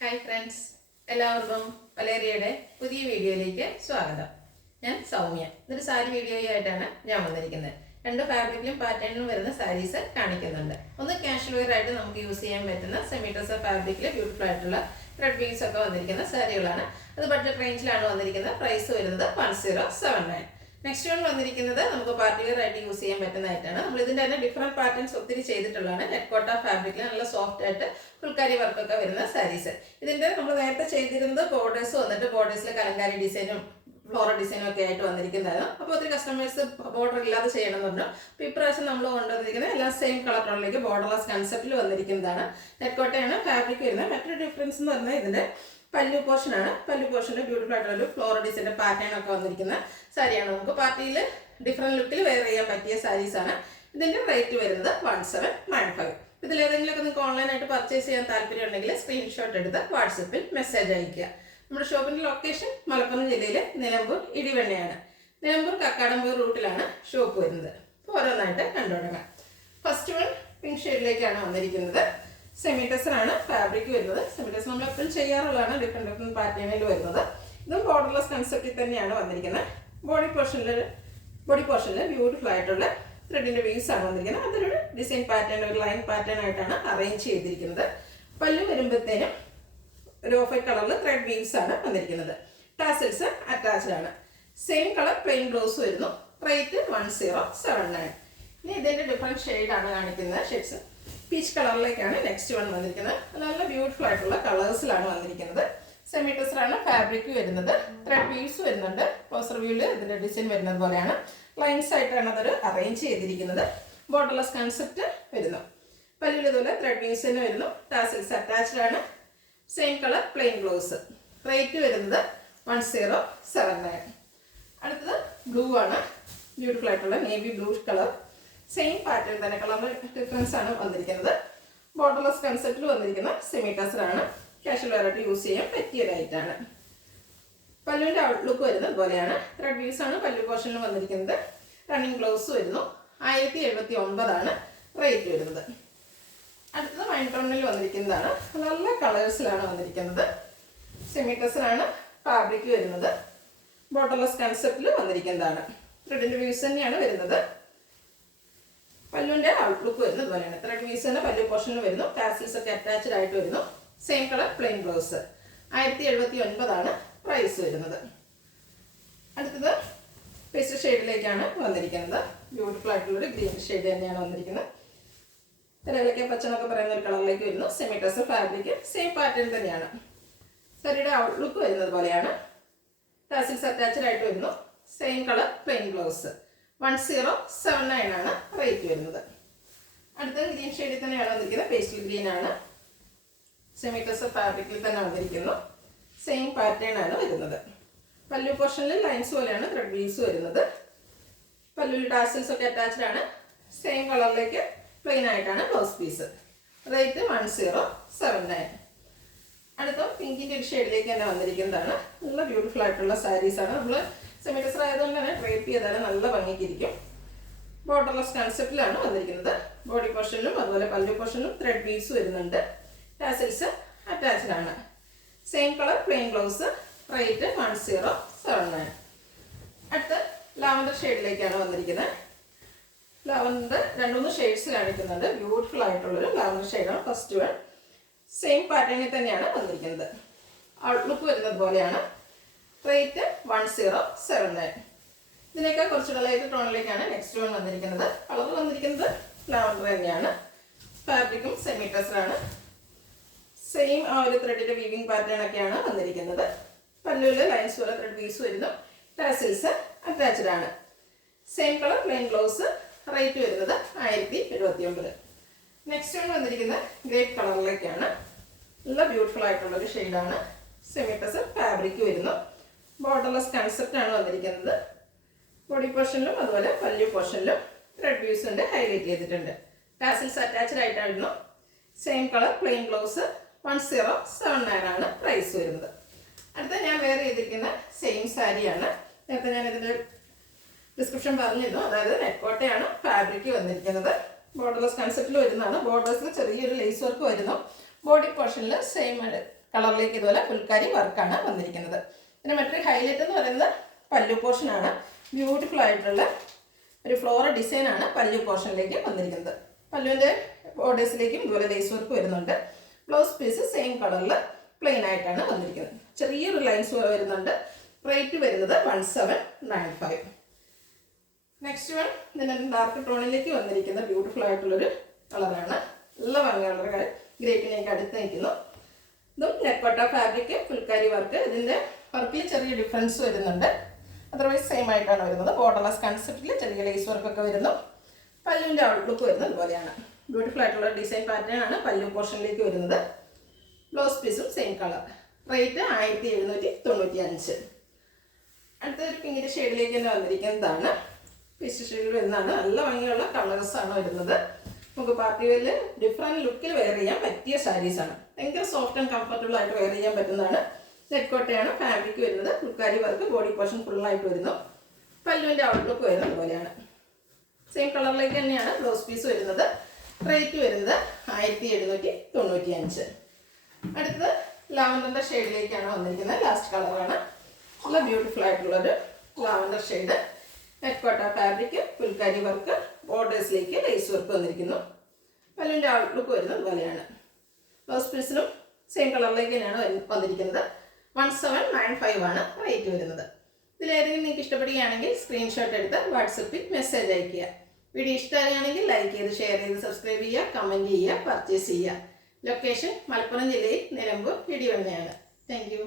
Hi friends, എല്ലാവർക്കും വലേറിയയുടെ പുതിയ വീഡിയോയിലേക്ക് സ്വാഗതം. ഞാൻ സൗമ്യ. ഇതൊരു സാരി വീഡിയോയായിട്ടാണ് ഞാൻ വന്നിരിക്കുന്നത്. രണ്ട് ഫാബ്രിക്കിലും പാറ്റേണിലും വരുന്ന സാരീസ് കാണിക്കുന്നുണ്ട്. ഒന്ന് കാഷ്വൽ വെയർ ആയിട്ട് നമുക്ക് യൂസ് ചെയ്യാൻ പറ്റുന്ന സെമി ഡ്രസ്സർ ഫാബ്രിക്കിൽ ബ്യൂട്ടിഫുൾ ആയിട്ടുള്ള ത്രെഡ് വീവ്സ് ഒക്കെ വന്നിരിക്കുന്ന സാരികളാണ്. അത് ബഡ്ജറ്റ് റേഞ്ചിലാണ് വന്നിരിക്കുന്നത്. പ്രൈസ് വരുന്നത് 1079. നെക്സ്റ്റ് വൺ വന്നിരിക്കുന്നത് നമുക്ക് പാർട്ടി വെയർ ആയിട്ട് യൂസ് ചെയ്യാൻ പറ്റുന്നതായിട്ടാണ്. നമ്മൾ ഇതിൻ്റെ തന്നെ ഡിഫറെൻറ്റ് പാറ്റേൺസ് ഒത്തിരി ചെയ്തിട്ടുള്ളതാണ്. നെറ്റ് കോട്ട ഫാബ്രിക്കിൽ നല്ല സോഫ്റ്റ് ആയിട്ട് ഫുൾക്കാരി വർക്കൊക്കെ വരുന്ന സാരീസ്. ഇതിൻ്റെ നമ്മൾ നേരത്തെ ചെയ്തിരുന്നത് ബോർഡേഴ്സ് വന്നിട്ട് ബോർഡേഴ്സിൽ കലങ്കാരി ഡിസൈനും ഫ്ലോറൽ ഡിസൈനും ഒക്കെ ആയിട്ട് വന്നിരിക്കുന്നതാണ്. അപ്പോൾ ഒത്തിരി കസ്റ്റമേഴ്സ് ബോർഡർ ഇല്ലാതെ ചെയ്യണം എന്ന് പറഞ്ഞു. അപ്പോൾ ഇപ്രാവശ്യം നമ്മൾ കൊണ്ടുവന്നിരിക്കുന്നത് എല്ലാം സെയിം കളർ ടോണിലേക്ക് ബോർഡർലെസ് കൺസെപ്റ്റിൽ വന്നിരിക്കുന്നതാണ്. നെറ്റ് കോട്ടയാണ് ഫാബ്രിക് വരുന്നത്. മറ്റൊരു ഡിഫറൻസ് എന്ന് പറഞ്ഞാൽ ഇതിൻ്റെ പല്ലു പോർഷനാണ്. പല്ലു പോർഷനിൽ ബ്യൂട്ടിഫുൾ ആയിട്ടുള്ള ഫ്ലോറൽ ഡിസൈൻ്റെ പാറ്റേൺ ഒക്കെ വന്നിരിക്കുന്ന സാരിയാണ്. നമുക്ക് പാർട്ടിയിൽ ഡിഫറെൻറ്റ് ലുക്കിൽ വെയർ ചെയ്യാൻ പറ്റിയ സാരീസാണ്. ഇതിൻ്റെ റേറ്റ് വരുന്നത് 1795. ഇതിലേതെങ്കിലുമൊക്കെ നിങ്ങൾക്ക് ഓൺലൈനായിട്ട് പർച്ചേസ് ചെയ്യാൻ താല്പര്യം ഉണ്ടെങ്കിൽ സ്ക്രീൻഷോട്ട് എടുത്ത് വാട്സപ്പിൽ മെസ്സേജ് അയയ്ക്കുക. നമ്മുടെ ഷോപ്പിൻ്റെ ലൊക്കേഷൻ മലപ്പുറം ജില്ലയിലെ നിലമ്പൂർ ഇടിവണ്ണയാണ്. നിലമ്പൂർ കക്കാടംപൂർ റൂട്ടിലാണ് ഷോപ്പ് വരുന്നത്. അപ്പോൾ ഓരോന്നായിട്ട് കണ്ടുതുടങ്ങാം. ഫസ്റ്റ് വൺ പിങ്ക് ഷെയ്ഡിലേക്കാണ് വന്നിരിക്കുന്നത്. സെമി ടെസറാണ് ഫാബ്രിക് വരുന്നത്. സെമി ടെസർ നമ്മൾ എപ്പോഴും ചെയ്യാറുള്ളതാണ്. ഡിഫറെൻറ്റ് പാറ്റേണിൽ വരുന്നത്. ഇതും ബോർഡർലെസ് കൺസെപ്റ്റിൽ തന്നെയാണ് വന്നിരിക്കുന്നത്. ബോഡി പോർഷനിൽ ബ്യൂട്ടിഫുൾ ആയിട്ടുള്ള ത്രെഡിൻ്റെ വീവ്സ് ആണ് വന്നിരിക്കുന്നത്. അതൊരു ഡിസൈൻ പാറ്റേൺ, ഒരു ലൈൻ പാറ്റേൺ ആയിട്ടാണ് അറേഞ്ച് ചെയ്തിരിക്കുന്നത്. പല്ലു വരുമ്പോഴത്തേനും ഒരു ഓഫ് വൈറ്റ് കളറിൽ ത്രെഡ് വീവ്സ് ആണ് വന്നിരിക്കുന്നത്. ടാസൽസ് അറ്റാച്ച്ഡ് ആണ്. സെയിം കളർ പ്ലെയിൻ ബ്ലൗസ് വരുന്നു. റേറ്റ് 1079. ഇനി ഇതിൻ്റെ ഡിഫറെൻറ്റ് ഷെയ്ഡാണ് കാണിക്കുന്നത്. ഷെയ്ഡ്സ് പീച്ച് കളറിലേക്കാണ് നെക്സ്റ്റ് വൺ വന്നിരിക്കുന്നത്. നല്ല ബ്യൂട്ടിഫുൾ ആയിട്ടുള്ള കളേഴ്സിലാണ് വന്നിരിക്കുന്നത്. സെമി ടെസറാണ് ഫാബ്രിക് വരുന്നത്. ത്രെഡ് വീവ്സ് വരുന്നുണ്ട്. ക്ലോസർ വ്യൂവിൽ ഇതിൻ്റെ ഡിസൈൻ വരുന്നത് പോലെയാണ്. ലൈൻസ് ആയിട്ടാണ് അതൊരു അറേഞ്ച് ചെയ്തിരിക്കുന്നത്. ബോർഡർലെസ് കൺസെപ്റ്റ് വരുന്നു. പല്ലുവിൽ ഇതുപോലെ ത്രെഡ് വീവ്സ് തന്നെ വരുന്നു. ടാസൽസ് അറ്റാച്ച്ഡ് ആണ്. Same colour plain blouse. Rate വരുന്നത് 1079. അടുത്തത് ബ്ലൂ ആണ്. ബ്യൂട്ടിഫുൾ ആയിട്ടുള്ള navy blue colour. Same pattern തന്നെ, കളർ ഡിഫറൻസ് ആണ് വന്നിരിക്കുന്നത്. ബോർഡർലെസ് കൺസെപ്റ്റിൽ വന്നിരിക്കുന്ന സെമി ടെസറാണ്. കാഷ്വൽ വെയർ ആയിട്ട് യൂസ് ചെയ്യാൻ പറ്റിയതായിട്ടാണ്. പല്ലുവിൻ്റെ ഔട്ട്ലുക്ക് വരുന്നത് പോലെയാണ്. ത്രെഡ് വീവ്സ് ആണ് പല്ലു പോർഷനിൽ വന്നിരിക്കുന്നത്. റണ്ണിങ് ബ്ലൗസ് വരുന്നു. 1079 റേറ്റ് വരുന്നത്. അടുത്തത് വൈൻ ടോണിൽ വന്നിരിക്കുന്നതാണ്. നല്ല കളേഴ്സിലാണ് വന്നിരിക്കുന്നത്. സെമി ടെസറാണ് ഫാബ്രിക് വരുന്നത്. ബോർഡർലെസ് കൺസെപ്റ്റിൽ വന്നിരിക്കുന്നതാണ്. ത്രെഡിൻ്റെ വീവ്സ് തന്നെയാണ് വരുന്നത്. പല്ലുവിൻ്റെ ഔട്ട്ലുക്ക് വരുന്നത് പോലെയാണ്. ത്രെഡ് വീവ്സ് തന്നെ പല്ലു പോർഷനിൽ വരുന്നു. ടാസിൽസ് ഒക്കെ അറ്റാച്ച്ഡ് ആയിട്ട് വരുന്നു. Same colour plain blouse. 1079 price വരുന്നത്. അടുത്തത് പേസ്റ്റൽ ഷെയ്ഡിലേക്കാണ് വന്നിരിക്കുന്നത്. ബ്യൂട്ടിഫുൾ ആയിട്ടുള്ളൊരു ഗ്രീൻ ഷെയ്ഡ് തന്നെയാണ് വന്നിരിക്കുന്നത്. തിരയിലൊക്കെ പച്ചനൊക്കെ പറയുന്ന ഒരു കളറിലേക്ക് വരുന്നു. Semi tussar fabric same pattern തന്നെയാണ്. സാരിയുടെ ഔട്ട്ലുക്ക് വരുന്നത് പോലെയാണ്. ടാസിൽസ് അറ്റാച്ച്ഡ് ആയിട്ട് വരുന്നു. Same colour plain blouse. 1079 rate വരുന്നത്. അടുത്ത ഗ്രീൻ ഷെയ്ഡിൽ തന്നെയാണ് വന്നിരിക്കുന്നത്. പേസ്റ്റൽ ഗ്രീൻ ആണ്. സെമി ടെസർ ഫാബ്രിക്കിൽ തന്നെ വന്നിരിക്കുന്നു. സെയിം പാറ്റേൺ ആണ് വരുന്നത്. പല്ലു പോർഷനിൽ ലൈൻസ് പോലെയാണ് ത്രെഡ് വീവ്സ് വരുന്നത്. പല്ലുവിൽ ടാസൽസ് ഒക്കെ അറ്റാച്ച്ഡ് ആണ്. സെയിം കളറിലേക്ക് പ്ലെയിൻ ആയിട്ടാണ് ബ്ലൗസ് പീസ്. റേറ്റ് 1079. അടുത്ത പിങ്കിൻ്റെ ഒരു ഷെയ്ഡിലേക്ക് തന്നെ വന്നിരിക്കുന്നതാണ്. നല്ല ബ്യൂട്ടിഫുൾ ആയിട്ടുള്ള സാരീസാണ്. നമ്മൾ സെമി ടെസർ ആയതുകൊണ്ട് തന്നെ ഡ്രേപ്പ് ചെയ്താലും നല്ല ഭംഗിക്കിരിക്കും. ബോർഡർലെസ് കൺസെപ്റ്റിലാണ് വന്നിരിക്കുന്നത്. ബോഡി പോർഷനിലും അതുപോലെ പല്ലു പോർഷനിലും ത്രെഡ് വീവ്സ് വരുന്നുണ്ട്. ടാസൽസ് അറ്റാച്ച്ഡ് ആണ്. Same colour plain blouse. Rate 1079. അടുത്ത് ലാവൻഡർ ഷെയ്ഡിലേക്കാണ് വന്നിരിക്കുന്നത്. ലാവൻഡർ 2-3 ഷെയ്ഡ്സ് കാണിക്കുന്നുണ്ട്. ബ്യൂട്ടിഫുൾ ആയിട്ടുള്ളൊരു ലാവൻഡർ ഷെയ്ഡാണ് ഫസ്റ്റ് വൺ. സെയിം പാറ്റേണിൽ തന്നെയാണ് വന്നിരിക്കുന്നത്. ഔട്ട്ലുക്ക് വരുന്നത് പോലെയാണ്. റേറ്റ് 1079. ഇതിനേക്കാൾ കുറച്ചുകൂടെ ലൈറ്റ് ടോണിലേക്കാണ് നെക്സ്റ്റ് വൺ വന്നിരിക്കുന്നത്. കളർ വന്നിരിക്കുന്നത് ലാവൻഡർ തന്നെയാണ്. ഫാബ്രിക്കും സെമി ടെസറാണ്. സെയിം ആ ഒരു ത്രെഡിൻ്റെ വീവിങ് പാറ്റേൺ ഒക്കെയാണ് വന്നിരിക്കുന്നത്. പല്ലുവിൽ ലൈൻസ് പോലെ ത്രെഡ് വീവ്സ് വരുന്നു. ടാസിൽസ് അറ്റാച്ച്ഡ് ആണ്. Same colour plain blouse. Rate വരുന്നത് 1079. നെക്സ്റ്റ് വൺ വന്നിരിക്കുന്നത് ഗ്രേപ്പ് കളറിലേക്കാണ്. നല്ല ബ്യൂട്ടിഫുൾ ആയിട്ടുള്ളൊരു ഷെയ്ഡാണ്. സെമി ടെസർ ഫാബ്രിക് വരുന്നു. ബോർഡർലെസ് കൺസെപ്റ്റ് ആണ് വന്നിരിക്കുന്നത്. ബോഡി പോർഷനിലും അതുപോലെ പല്ലു പോർഷനിലും ത്രെഡ് വ്യൂസ് ഉണ്ട്, ഹൈലൈറ്റ് ചെയ്തിട്ടുണ്ട്. ടാസിൽസ് അറ്റാച്ച്ഡ് ആയിട്ടായിരുന്നു. Same colour plain blouse. 1079 price വരുന്നത്. അടുത്ത ഞാൻ വെയർ ചെയ്തിരിക്കുന്ന സെയിം സാരിയാണ്. നേരത്തെ ഞാൻ ഇതിൻ്റെ ഡിസ്ക്രിപ്ഷൻ പറഞ്ഞിരുന്നു. അതായത് നെറ്റ് കോട്ടയാണ് ഫാബ്രിക് വന്നിരിക്കുന്നത്. ബോർഡർലെസ് കൺസെപ്റ്റിൽ വരുന്നതാണ്. ബോർഡേഴ്സിൽ ചെറിയൊരു ലേസ് വർക്ക് വരുന്നു. ബോഡി പോർഷനിൽ സെയിം കളറിലേക്ക് ഇതുപോലെ ഫുൾക്കാരി വർക്കാണ് വന്നിരിക്കുന്നത്. പിന്നെ മറ്റൊരു ഹൈലൈറ്റ് എന്ന് പറയുന്നത് പല്ലു പോർഷനാണ്. ബ്യൂട്ടിഫുൾ ആയിട്ടുള്ള ഒരു ഫ്ലോറൽ ഡിസൈനാണ് പല്ലു പോർഷനിലേക്ക് വന്നിരിക്കുന്നത്. പല്ലുവിൻ്റെ ബോർഡേഴ്സിലേക്കും ഇതുപോലെ ലേസ് വർക്ക് വരുന്നുണ്ട്. ബ്ലൗസ് പീസ് സെയിം കളറിൽ പ്ലെയിൻ ആയിട്ടാണ് വന്നിരിക്കുന്നത്. ചെറിയൊരു ലൈൻസ് വരുന്നുണ്ട്. റേറ്റ് വരുന്നത് 1795. നെക്സ്റ്റ് വൺ ഇതിൻ്റെ ഡാർക്ക് ടോണിലേക്ക് വന്നിരിക്കുന്ന ബ്യൂട്ടിഫുൾ ആയിട്ടുള്ളൊരു കളറാണ്. നല്ല ഭംഗിയുള്ള ഗ്രേപ്പിലേക്ക് അടുത്ത് നിൽക്കുന്നു. ഇതും നെക്കോട്ട ഫാബ്രിക് ഫുൾക്കാരി വർക്ക്. ഇതിൻ്റെ വർക്കിൽ ചെറിയ ഡിഫറൻസ് വരുന്നുണ്ട്. അതർവൈസ് സെയിം ആയിട്ടാണ് വരുന്നത്. ബോർഡർലെസ് കൺസെപ്റ്റിൽ ചെറിയ ലേസ് വർക്കൊക്കെ വരുന്നു. പല്ലുവിൻ്റെ ഔട്ട്ലുക്ക് വരുന്നത് ഇതുപോലെയാണ്. ബ്യൂട്ടിഫുൾ ആയിട്ടുള്ള ഡിസൈൻ പാറ്റേൺ ആണ് പല്ലു പോർഷനിലേക്ക് വരുന്നത്. ബ്ലൗസ് പീസും സെയിം കളർ. റേറ്റ് 1795. അടുത്തൊരു പിങ്കിൻ്റെ ഷെയ്ഡിലേക്ക് തന്നെ വന്നിരിക്കുന്നതാണ്. പീച്ച് ഷെയ്ഡിൽ വരുന്നതാണ്. നല്ല ഭംഗിയുള്ള കളേഴ്സാണ് വരുന്നത്. നമുക്ക് പാർട്ടി വെയറിൽ ഡിഫറെൻറ്റ് ലുക്കിൽ വെയർ ചെയ്യാൻ പറ്റിയ സാരീസാണ്. ഭയങ്കര സോഫ്റ്റ് ആൻഡ് കംഫർട്ടബിൾ ആയിട്ട് വെയർ ചെയ്യാൻ പറ്റുന്നതാണ്. നെറ്റ്കോട്ടയാണ് ഫാബ്രിക് വരുന്നത്. ഫുൾക്കാരി വർക്ക് ബോഡി പോർഷൻ ഫുള്ളായിട്ട് വരുന്നു. പല്ലുവിൻ്റെ ഔട്ട്ലുക്ക് വരുന്നത് അതുപോലെയാണ്. സെയിം കളറിലേക്ക് തന്നെയാണ് ബ്ലൗസ് പീസ് വരുന്നത്. റേറ്റ് വരുന്നത് 1795. അടുത്തത് ലാവൻഡറിൻ്റെ ഷെയ്ഡിലേക്കാണ് വന്നിരിക്കുന്നത്. ലാസ്റ്റ് കളറാണ്. നല്ല ബ്യൂട്ടിഫുൾ ആയിട്ടുള്ളൊരു ലാവൻഡർ ഷെയ്ഡ്. നെറ്റ്കോട്ട ഫാബ്രിക് ഫുൾക്കാരി വർക്ക് ബോർഡേഴ്സിലേക്ക് ലേസ് വർക്ക് വന്നിരിക്കുന്നു. പല്ലുവിൻ്റെ ഔട്ട്ലുക്ക് വരുന്നത് അതുപോലെയാണ്. ബ്ലൗസ് പീസിനും സെയിം കളറിലേക്ക് തന്നെയാണ് വന്നിരിക്കുന്നത്. 1795 ആണ് റേറ്റ് വരുന്നത്. ഇതിലേതെങ്കിലും നിങ്ങൾക്ക് ഇഷ്ടപ്പെടുകയാണെങ്കിൽ സ്ക്രീൻഷോട്ട് എടുത്ത് വാട്സപ്പിൽ മെസ്സേജ് അയയ്ക്കുക. വീഡിയോ ഇഷ്ടമാകുകയാണെങ്കിൽ ലൈക്ക് ചെയ്ത് ഷെയർ ചെയ്ത് സബ്സ്ക്രൈബ് ചെയ്യുക, കമൻറ്റ് ചെയ്യുക, പർച്ചേസ് ചെയ്യുക. ലൊക്കേഷൻ മലപ്പുറം ജില്ലയിൽ നിലമ്പൂർ ഇടിവണ്ണയാണ്. Thank you.